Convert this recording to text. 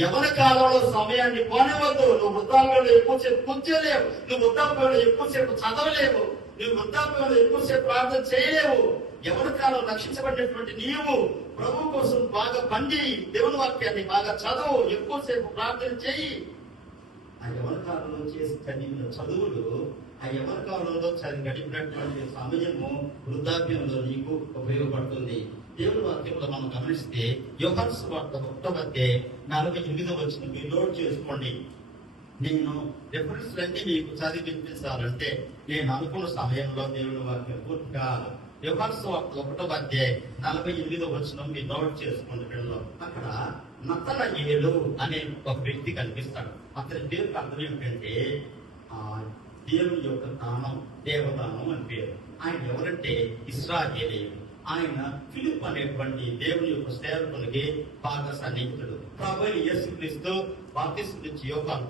యవన కాలంలో సమయాన్ని పోనివద్దు. నువ్వు వృద్ధాప్యంలో ఎక్కువసేపు కూర్చోలేవు, నువ్వు వృద్ధాప్యంలో ఎక్కువసేపు చదవలేవు, నువ్వు వృద్ధాప్యంలో ఎక్కువసేపు ప్రార్థన చేయలేవు. యవన కాలం రక్షించబడినటువంటి నీవు ప్రభు కోసం బాగా పండి దేవుని వాక్యాన్ని బాగా చదువు, ఎక్కువసేపు ప్రార్థన చేయి. ఆ యవన కాలంలో చేసి చదివిన చదువులు, ఆ యవన కాలంలో గడిపినటువంటి సమయము వృద్ధాప్యంలో నీకు ఉపయోగపడుతుంది. దేవుని వాక్యంలో మనం గమనిస్తే యోహాను సువార్త 1:48 మీరు నోట్ చేసుకోండి. నేను రెఫరెన్స్ అన్ని మీకు చదివి వినిపించాలంటే నేను అనుకున్న సమయంలో దేవుని వాక్యం పూర్తిగా యోహాను సువార్త 1:48 మీరు నోట్ చేసుకోండి. అక్కడ నతనయేలు అనే ఒక వ్యక్తి కనిపిస్తాడు. అతని పేరుకి అర్థం ఏమిటంటే దేవుని యొక్క దానం, దేవదానం అని పేరు. ఆయన ఎవరంటే ఇశ్రాయేలీయుడు. ఆయన ఫిలిప్ అనేటువంటి దేవుని యొక్క సేవకునికి బాగా సన్నిహితుడు. ప్రభువైన యేసుక్రీస్తు బాప్తిస్మం ఇచ్చి యోహాను